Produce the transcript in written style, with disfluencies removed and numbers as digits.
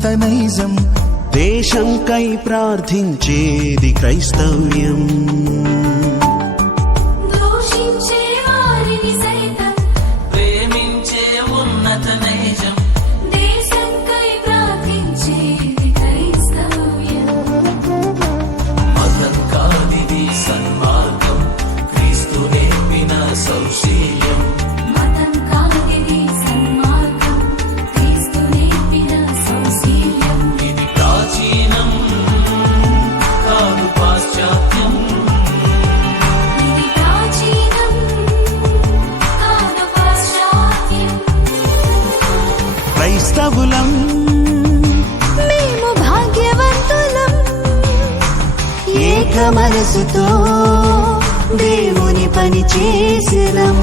ఉన్నత నైజం, దేశంకై ప్రార్థించేది క్రైస్తవ్యం. దూషించే వారిని సైతం ప్రేమించే ఉన్నత నైజం, దేశంకై ప్రార్థించేది క్రైస్తవ్యం. మతం కాదిది సన్మార్గం, క్రీస్తు నేర్పిన సౌశీల్యం. మతం కాదిది సన్మార్గం, క్రీస్తు నేర్పిన సౌశీల్యం. ఇది ప్రాచీనం కాదు పాశ్చాత్యం, ఇది ప్రాచీనం కాదు పాశ్చాత్యం. క్రైస్తవులం మేము భాగ్యవంతులం, ఏక మనసుతో దేవుని పని చేసినం.